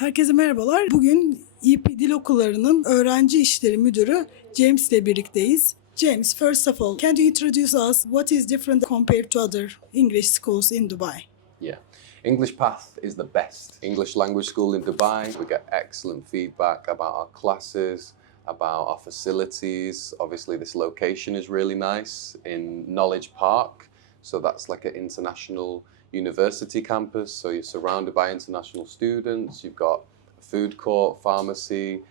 Herkese merhabalar. Bugün Dil Okulları'nın öğrenci işleri müdürü James ile birlikteyiz. James, first of all, can you introduce us what is different compared to other English schools in Dubai? Yeah. English Path is the best English language school in Dubai. We get excellent feedback about our classes, about our facilities. Obviously, this location is really nice in Knowledge Park. So that's like an international university campus. So you're surrounded by international students. You've got a food court, pharmacy,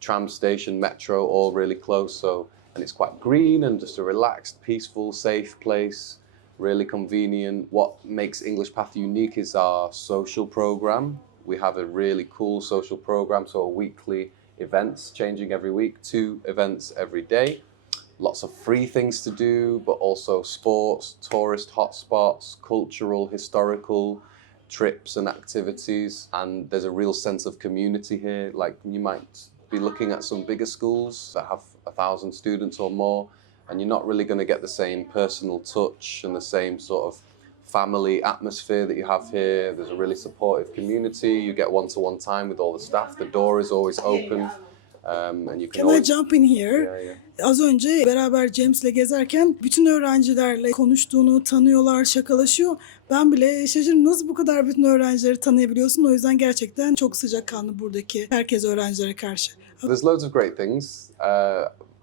tram station, metro, all really close. And it's quite green and just a relaxed, peaceful, safe place. Really convenient. What makes English Path unique is our social program. We have a really cool social program, so weekly events changing every week, 2 events every day. Lots of free things to do, but also sports, tourist hotspots, cultural, historical trips and activities. And there's a real sense of community here. Like you might be looking at some bigger schools that have 1,000 students or more, and you're not really going to get the same personal touch and the same sort of family atmosphere that you have here. There's a really supportive community. You get one-to-one time with all the staff. The door is always open. And you can Can I always... jump in here? Yeah. Az önce beraber James'le gezerken bütün öğrencilerle konuştuğunu, tanıyorlar, şakalaşıyor. Ben bile şaşırdım, nasıl bu kadar bütün öğrencileri tanıyabiliyorsun? O yüzden gerçekten çok sıcakkanlı buradaki herkes öğrencilere karşı. There's loads of great things.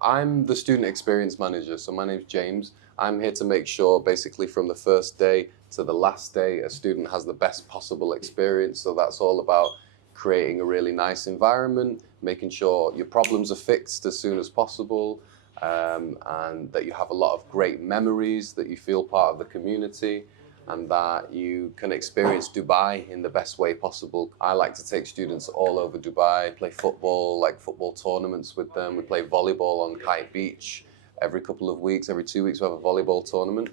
I'm the student experience manager, so my name's James. I'm here to make sure basically from the first day to the last day a student has the best possible experience. So that's all about creating a really nice environment, making sure your problems are fixed as soon as possible, and that you have a lot of great memories, that you feel part of the community, and that you can experience Dubai in the best way possible. I like to take students all over Dubai, play football, like football tournaments with them. We play volleyball on Kite Beach every couple of weeks. Every 2 weeks we have a volleyball tournament.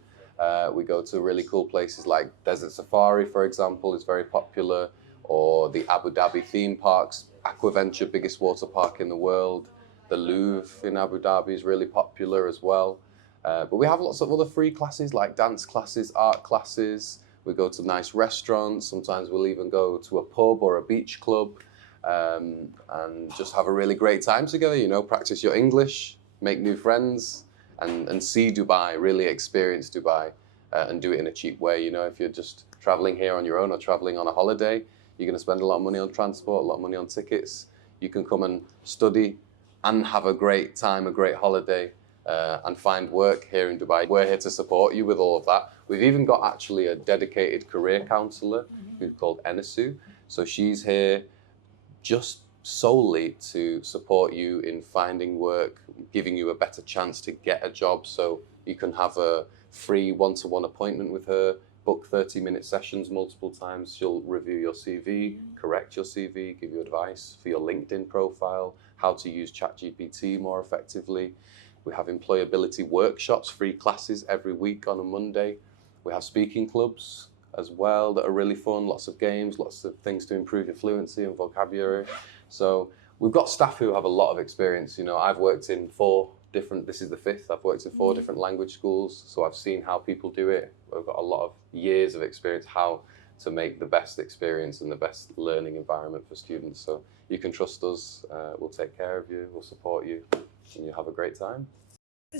We go to really cool places like Desert Safari, for example, is very popular, or the Abu Dhabi theme parks, Aquaventure, biggest water park in the world. The Louvre in Abu Dhabi is really popular as well. But we have lots of other free classes like dance classes, art classes. We go to nice restaurants. Sometimes we'll even go to a pub or a beach club, and just have a really great time together, you know, practice your English, make new friends, and see Dubai, really experience Dubai, and do it in a cheap way. You know, if you're just traveling here on your own or traveling on a holiday, you're going to spend a lot of money on transport, a lot of money on tickets. You can come and study and have a great time, a great holiday, and find work here in Dubai. We're here to support you with all of that. We've even got actually a dedicated career counsellor who's called Nasıl. So she's here just solely to support you in finding work, giving you a better chance to get a job. So you can have a free one-to-one appointment with her, book 30-minute sessions multiple times. She'll review your CV, correct your CV, give you advice for your LinkedIn profile, how to use ChatGPT more effectively. We have employability workshops, free classes every week on a Monday. We have speaking clubs as well that are really fun, lots of games, lots of things to improve your fluency and vocabulary. So we've got staff who have a lot of experience. You know, I've worked in 4 different, this is the 5th, I've worked in 4 different language schools, so I've seen how people do it. I've got a lot of years of experience how to make the best experience and the best learning environment for students. So you can trust us, we'll take care of you, we'll support you, and you'll have a great time.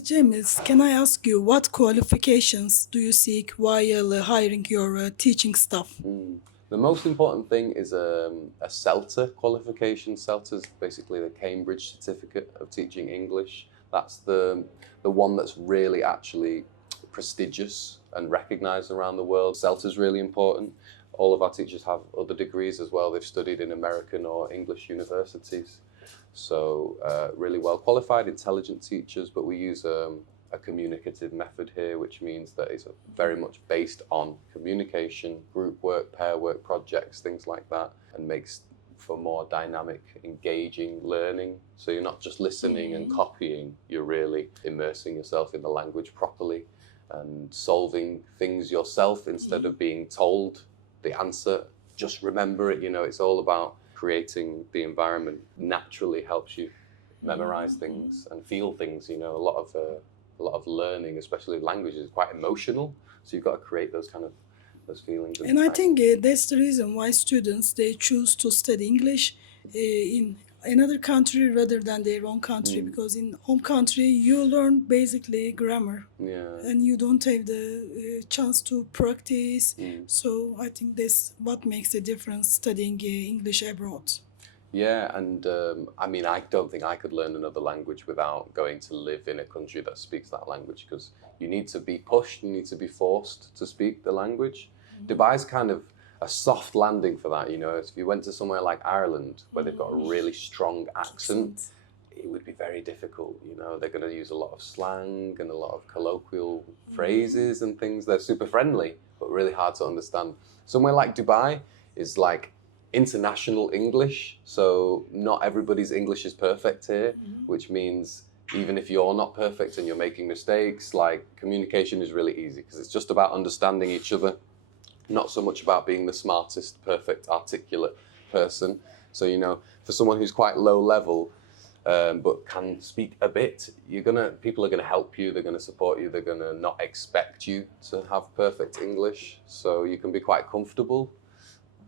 James, can I ask you, what qualifications do you seek while hiring your teaching staff? The most important thing is a CELTA qualification. CELTA is basically the Cambridge Certificate of Teaching English. That's the one that's really actually prestigious and recognised around the world. CELTA is really important. All of our teachers have other degrees as well. They've studied in American or English universities. So really well qualified, intelligent teachers, but we use a communicative method here, which means that it's very much based on communication, group work, pair work, projects, things like that, and makes for more dynamic, engaging learning. So you're not just listening and copying, you're really immersing yourself in the language properly and solving things yourself instead of being told the answer. Just remember it, you know, it's all about creating the environment naturally helps you memorize things and feel things. You know, a lot of learning, especially language, is quite emotional. So you've got to create those kind of those feelings. And I think that's the reason why students they choose to study English in another country rather than their own country, because in home country you learn basically grammar Yeah. and you don't have the chance to practice. So I think that's what makes the difference studying English abroad. Yeah, and I mean, I don't think I could learn another language without going to live in a country that speaks that language, because you need to be pushed, you need to be forced to speak the language. Dubai's kind of a soft landing for that, you know. If you went to somewhere like Ireland, where they've got a really strong accent, it would be very difficult, you know. They're going to use a lot of slang and a lot of colloquial phrases and things. They're super friendly, but really hard to understand. Somewhere like Dubai is like international English, so not everybody's English is perfect here, which means even if you're not perfect and you're making mistakes, like communication is really easy because it's just about understanding each other, not so much about being the smartest, perfect, articulate person. So, you know, for someone who's quite low level, but can speak a bit, people are gonna help you, they're gonna support you, they're gonna not expect you to have perfect English, so you can be quite comfortable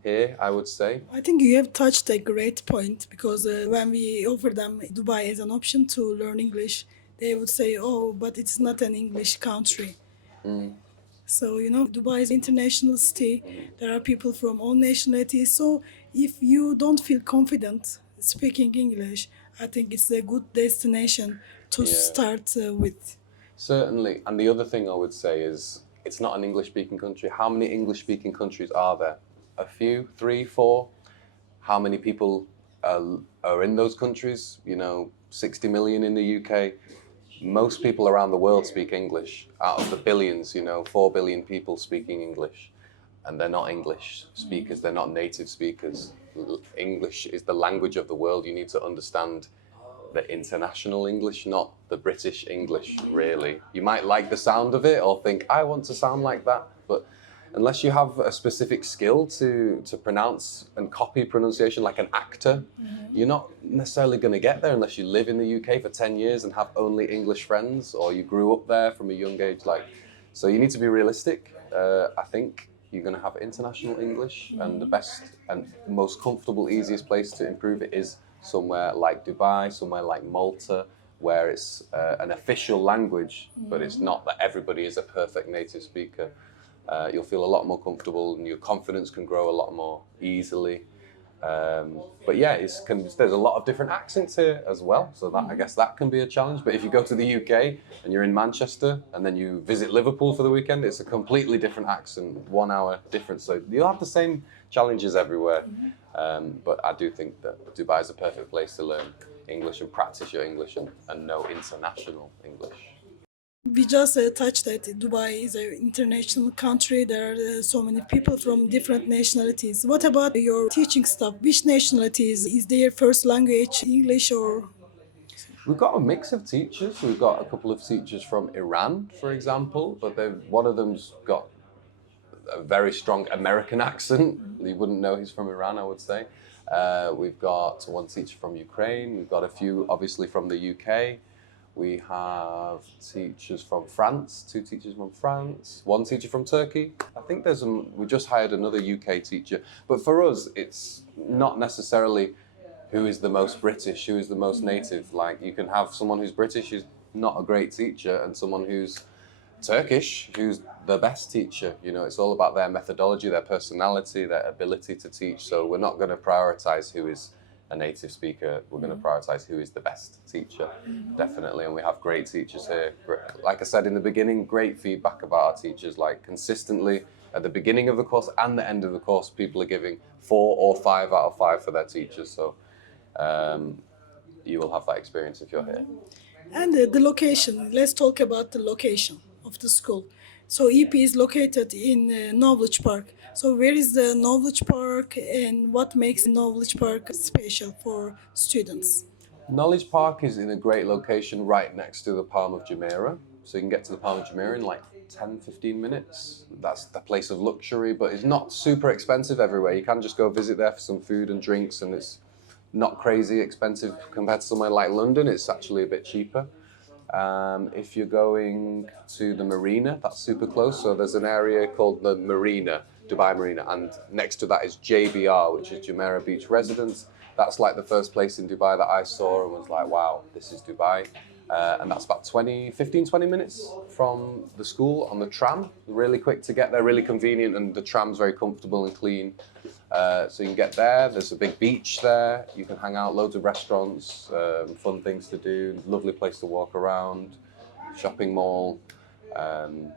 here, I would say. I think you have touched a great point, because when we offer them Dubai as an option to learn English, they would say, "Oh, but it's not an English country." So, you know, Dubai is an international city. There are people from all nationalities. So, if you don't feel confident speaking English, I think it's a good destination to start with. Certainly, and the other thing I would say is it's not an English-speaking country. How many English-speaking countries are there? A few, 3, 4? How many people are in those countries? You know, 60 million in the UK. Most people around the world speak English. Out of the billions, you know, 4 billion people speaking English. And they're not English speakers, they're not native speakers. English is the language of the world. You need to understand the international English, not the British English, really. You might like the sound of it or think, I want to sound like that, but unless you have a specific skill to pronounce and copy pronunciation like an actor, you're not necessarily going to get there unless you live in the UK for 10 years and have only English friends, or you grew up there from a young age. So you need to be realistic. I think you're going to have international English, and the best and most comfortable, easiest place to improve it is somewhere like Dubai, somewhere like Malta, where it's an official language, but it's not that everybody is a perfect native speaker. You'll feel a lot more comfortable and your confidence can grow a lot more easily. But yeah, there's a lot of different accents here as well, so that I guess that can be a challenge. But if you go to the UK and you're in Manchester and then you visit Liverpool for the weekend, it's a completely different accent, 1 hour difference. So you'll have the same challenges everywhere. But I do think that Dubai is a perfect place to learn English and practice your English and know international English. We just touched that Dubai is an international country. There are so many people from different nationalities. What about your teaching staff? Which nationalities? Is their first language English or? We've got a mix of teachers. We've got a couple of teachers from Iran, for example, but one of them's got a very strong American accent. You wouldn't know he's from Iran, I would say. We've got one teacher from Ukraine. We've got a few, obviously, from the UK. We have teachers from France, 2 teachers from France, 1 teacher from Turkey. I think we just hired another UK teacher. But for us, it's not necessarily who is the most British, who is the most native. Like, you can have someone who's British who's not a great teacher and someone who's Turkish who's the best teacher. You know, it's all about their methodology, their personality, their ability to teach. So we're not going to prioritize who is a native speaker. We're going to prioritize who is the best teacher, definitely. And we have great teachers here. Like I said in the beginning, great feedback about our teachers. Like, consistently at the beginning of the course and the end of the course, people are giving 4 or 5 out of 5 for their teachers. So you will have that experience if you're here. And the location. Let's talk about the location of the school. So EP is located in Knowledge Park. So where is the Knowledge Park and what makes Knowledge Park special for students? Knowledge Park is in a great location right next to the Palm of Jumeirah. So you can get to the Palm of Jumeirah in like 10, 15 minutes. That's the place of luxury, but it's not super expensive everywhere. You can just go visit there for some food and drinks, and it's not crazy expensive compared to somewhere like London. It's actually a bit cheaper. If you're going to the marina, that's super close. So there's an area called the marina, Dubai Marina, and next to that is JBR, which is Jumeirah Beach Residence. That's like the first place in Dubai that I saw and was like, wow, this is Dubai. And that's about 20 minutes from the school on the tram. Really quick to get there, really convenient, and the tram's very comfortable and clean. So you can get there, there's a big beach there, you can hang out, loads of restaurants, fun things to do, lovely place to walk around, shopping mall,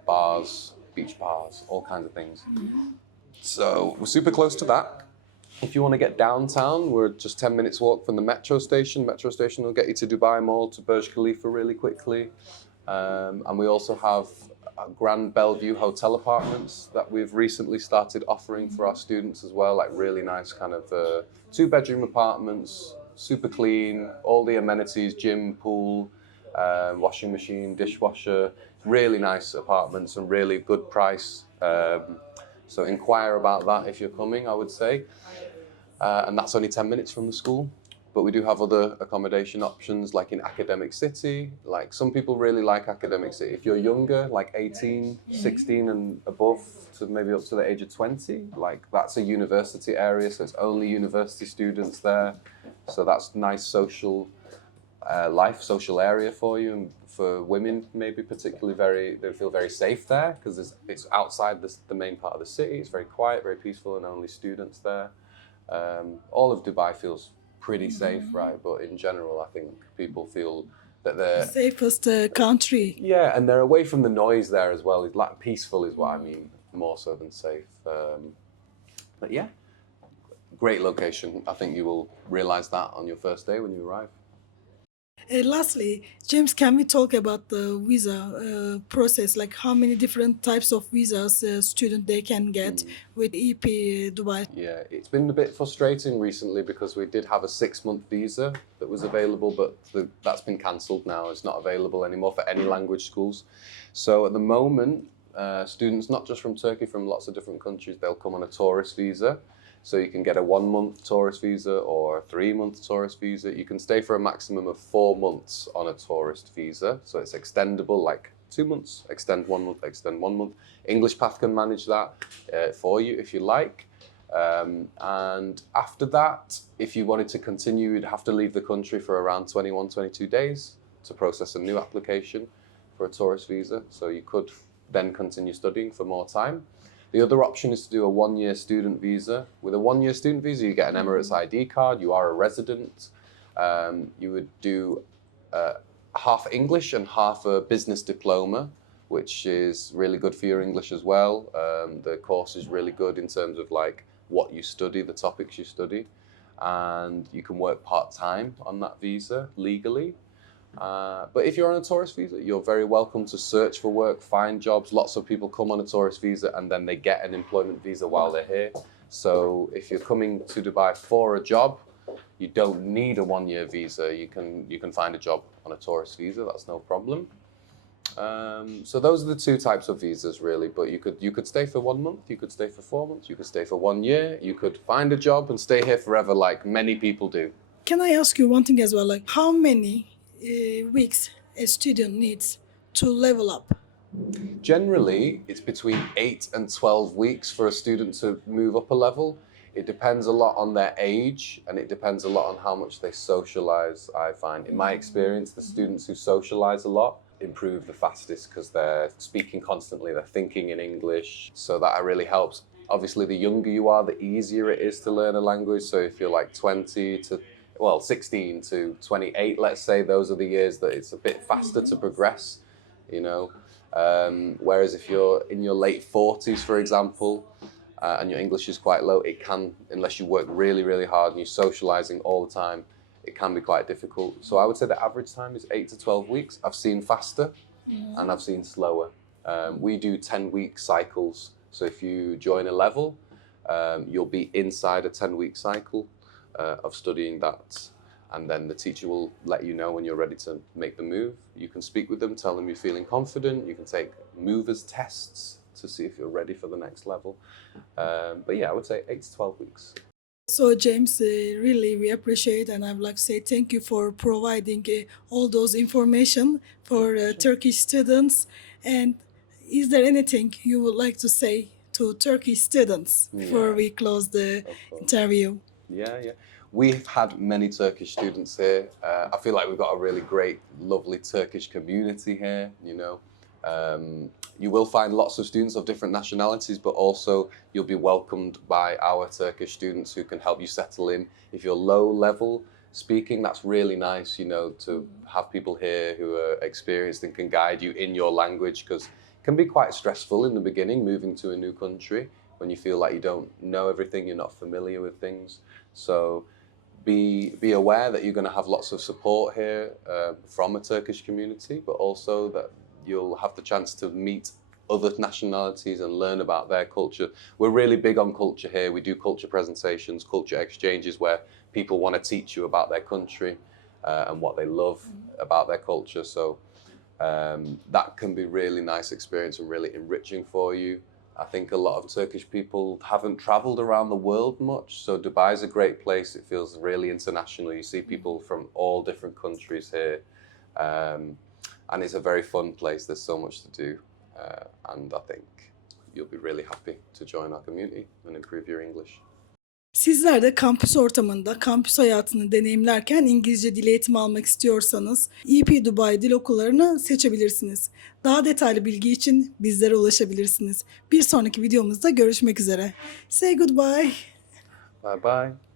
bars, beach bars, all kinds of things. So we're super close to that. If you want to get downtown, we're just 10 minutes walk from the metro station. Metro station will get you to Dubai Mall, to Burj Khalifa really quickly. And we also have Grand Bellevue hotel apartments that we've recently started offering for our students as well, like really nice kind of 2-bedroom apartments, super clean, all the amenities, gym, pool, washing machine, dishwasher, really nice apartments and really good price. So inquire about that if you're coming, I would say. And that's only 10 minutes from the school. But we do have other accommodation options, like in Academic City. Like some people really like Academic City. If you're younger, like 18, 16 and above, to maybe up to the age of 20, like that's a university area, so it's only university students there. So that's nice social life, social area for you. And for women, maybe particularly they feel very safe there because it's outside the main part of the city. It's very quiet, very peaceful, and only students there. All of Dubai feels pretty safe, right? But in general, I think people feel that they're Safest country. yeah, and they're away from the noise there as well. It's like peaceful is what I mean, more so than safe. But yeah, great location. I think you will realize that on your first day when you arrive. Lastly, James, can we talk about the visa process? Like how many different types of visas a student they can get with EP Dubai? Yeah, it's been a bit frustrating recently because we did have a 6-month visa that was available, but that's been cancelled now. It's not available anymore for any language schools. So at the moment, students, not just from Turkey, from lots of different countries, they'll come on a tourist visa. So you can get a 1-month tourist visa or a 3-month tourist visa. You can stay for a maximum of 4 months on a tourist visa. So it's extendable, like 2 months, extend 1 month, extend 1 month. English Path can manage that for you if you like. And after that, if you wanted to continue, you'd have to leave the country for around 21, 22 days to process a new application for a tourist visa. So you could then continue studying for more time. The other option is to do a 1-year student visa. With a 1-year student visa, you get an Emirates ID card, you are a resident. You would do half English and half a business diploma, which is really good for your English as well. The course is really good in terms of like what you study, the topics you study. And you can work part-time on that visa legally. But if you're on a tourist visa, you're very welcome to search for work, find jobs. Lots of people come on a tourist visa and then they get an employment visa while they're here. So if you're coming to Dubai for a job, you don't need a 1-year visa. You can find a job on a tourist visa. That's no problem. So those are the 2 types of visas really. But you could stay for 1 month, you could stay for 4 months, you could stay for 1 year, you could find a job and stay here forever like many people do. Can I ask you one thing as well? Like how many weeks a student needs to level up? Generally, it's between 8 and 12 weeks for a student to move up a level. It depends a lot on their age and it depends a lot on how much they socialize, I find. In my experience, the students who socialize a lot improve the fastest because they're speaking constantly, they're thinking in English, so that really helps. Obviously, the younger you are, the easier it is to learn a language. So if you're like 16 to 28, let's say, those are the years that it's a bit faster to progress, you know. Whereas if you're in your late 40s, for example, and your English is quite low, it can, unless you work really, really hard and you're socializing all the time, it can be quite difficult. So I would say the average time is 8 to 12 weeks. I've seen faster and I've seen slower. We do 10-week cycles. So if you join a level, you'll be inside a 10-week cycle of studying that. And then the teacher will let you know when you're ready to make the move. You can speak with them, tell them you're feeling confident. You can take movers tests to see if you're ready for the next level. But yeah, I would say 8 to 12 weeks. So James, really we appreciate and I would like to say thank you for providing all those information for Turkish students. And is there anything you would like to say to Turkish students before Yeah, we close the of course. interview? Yeah, yeah. We've had many Turkish students here. I feel like we've got a really great, lovely Turkish community here, you know. You will find lots of students of different nationalities, but also you'll be welcomed by our Turkish students who can help you settle in. If you're low level speaking, that's really nice, you know, to have people here who are experienced and can guide you in your language, because it can be quite stressful in the beginning, moving to a new country, when you feel like you don't know everything, you're not familiar with things. So be aware that you're going to have lots of support here from a Turkish community, but also that you'll have the chance to meet other nationalities and learn about their culture. We're really big on culture here. We do culture presentations, culture exchanges, where people want to teach you about their country and what they love about their culture. So that can be really nice experience and really enriching for you. I think a lot of Turkish people haven't traveled around the world much, so Dubai is a great place. It feels really international. You see people from all different countries here, and it's a very fun place. There's so much to do, and I think you'll be really happy to join our community and improve your English. Sizler de kampüs ortamında kampüs hayatını deneyimlerken İngilizce dil eğitimi almak istiyorsanız EP Dubai Dil Okullarını seçebilirsiniz. Daha detaylı bilgi için bizlere ulaşabilirsiniz. Bir sonraki videomuzda görüşmek üzere. Say goodbye. Bye bye.